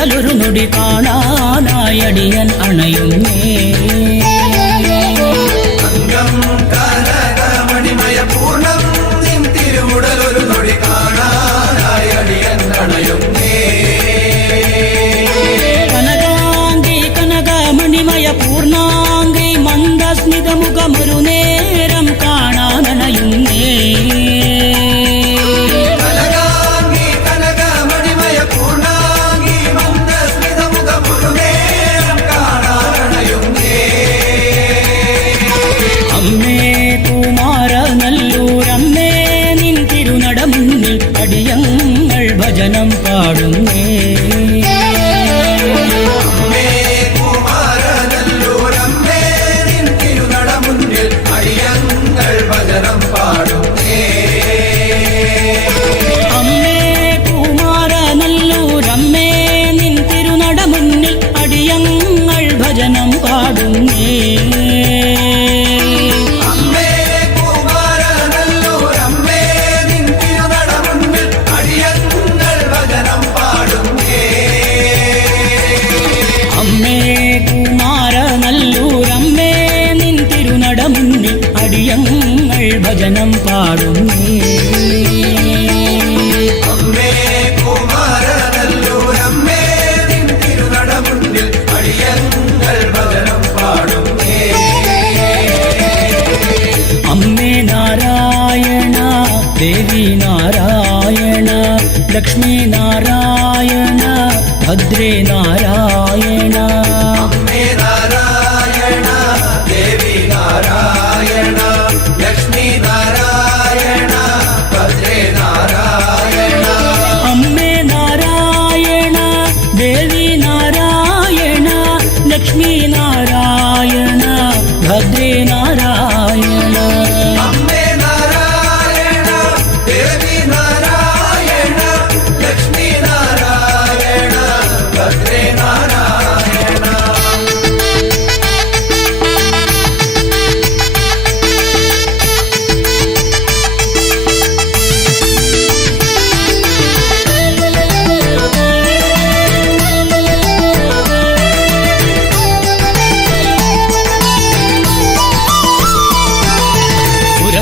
முதலொரு நொடி காணானாயடியன் அணையும் மே நாங்கள் பஜனம் பாடும். நே लक्ष्मीनारायण भद्रे नारायण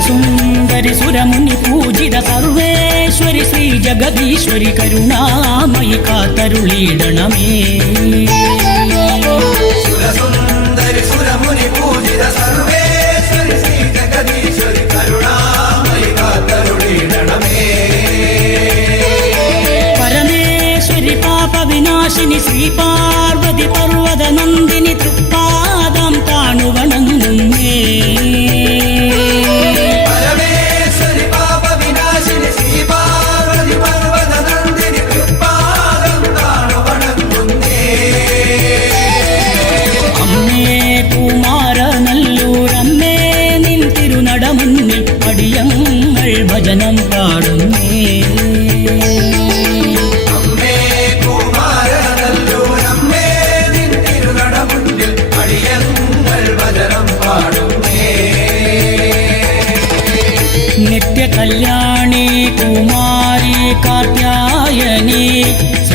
సుందరి సురముని పూజిత సర్వేశ్వరి శ్రీ జగదీశ్వరి కరుణామయి కాతరుళీడణమే సురసుందరి సురముని పూజిత సర్వేశ్వరి శ్రీ జగదీశ్వరి కరుణామయి కాతరుళీడణమే పరమేశ్వరి పాప వినాశిని శ్రీ పార్వతి పర్వత నందిని తృపాదం తాను వణంగ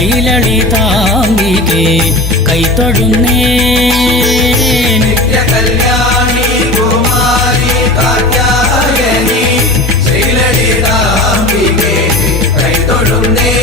ശ്രീലളിതാംബികെ കൈത്തൊഴുന്നേ ശ്രീലളിതാംബികെ കൈത്തൊഴുന്നേ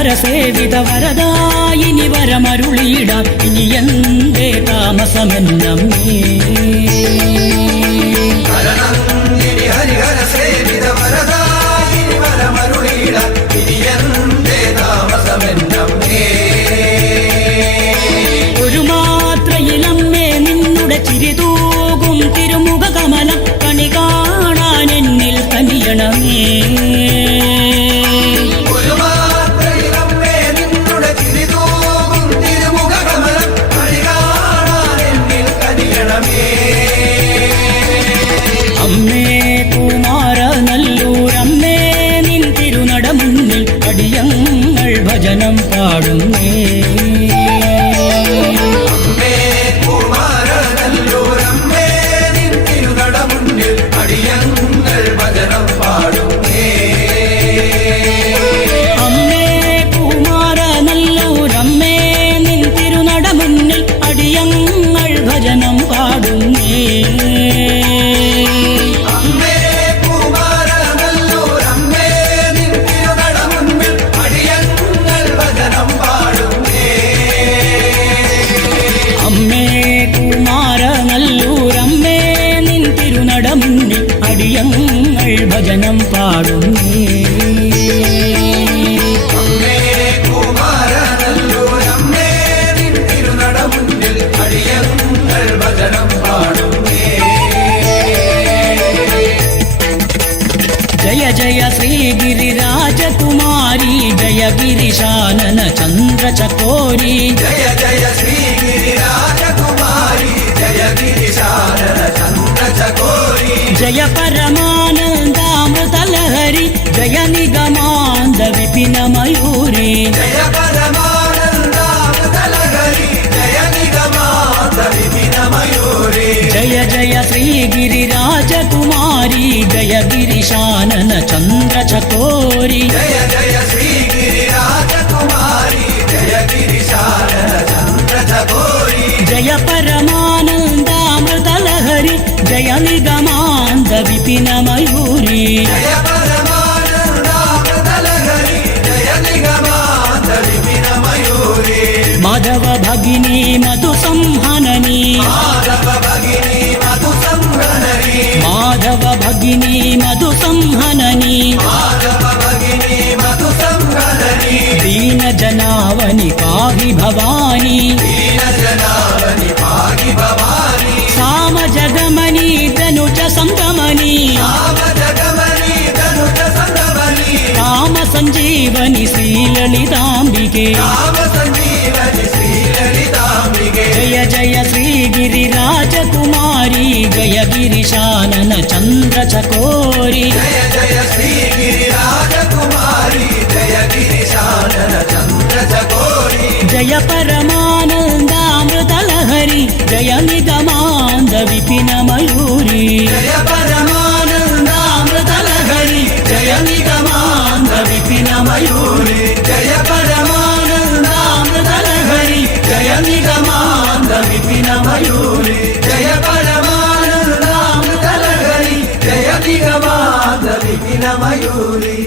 വരസേവിത വരദായിനി വരമരുളിയിടാം. ഇനി എന്തേ താമസമെന്നമ്മേ. ഹരിഹര ഇനി എന്തേ താമസമെന്നമ്മേ. ഒരു തിരുമുഖ കമലം കണി കാണാൻ എന്നിൽ കനിയണമേ. அடியங்கள் பஜனம் பாடுமே. జయ జయ శ్రీగిరి రాజకుమారి జయ గిరిశానన చంద్ర చకోరి జయ జయ శ్రీగిరి రాజకుమారి జయ గిరిశారద చంద్ర చకోరి జయ పరమానందామృతలహరి జయ నిగమాంద విపిన మయూరి జయ జయ నిగమాంత మయూరి జయ గిరిశానన చంద్ర చకోరి. జయ జయ శ్రీగిరి రాజకుమారి జయ గిరిశారద చంద్ర చకోరి. జయ పరమానందామృతలహరి జయ నిగమాంద మాధవ భగిని మధు సంహనని మాధవ భగిని మధు సంహనరి దీన జనావని పాహి భవాని దీన జనావని పాగి భవాని సామ జగమని ధనుజ సంగమని జయ జయ శ్రీగిరి రాజకుమారి జయ గిరిశానన చంద్ర చకోరి జయ పరమానందామృతలహరి జయ నిగమాంద విపిన మయూరి జయ పరమానందామృతలహరి జయ నిగమాంద విపిన మయూరి ময়ূরী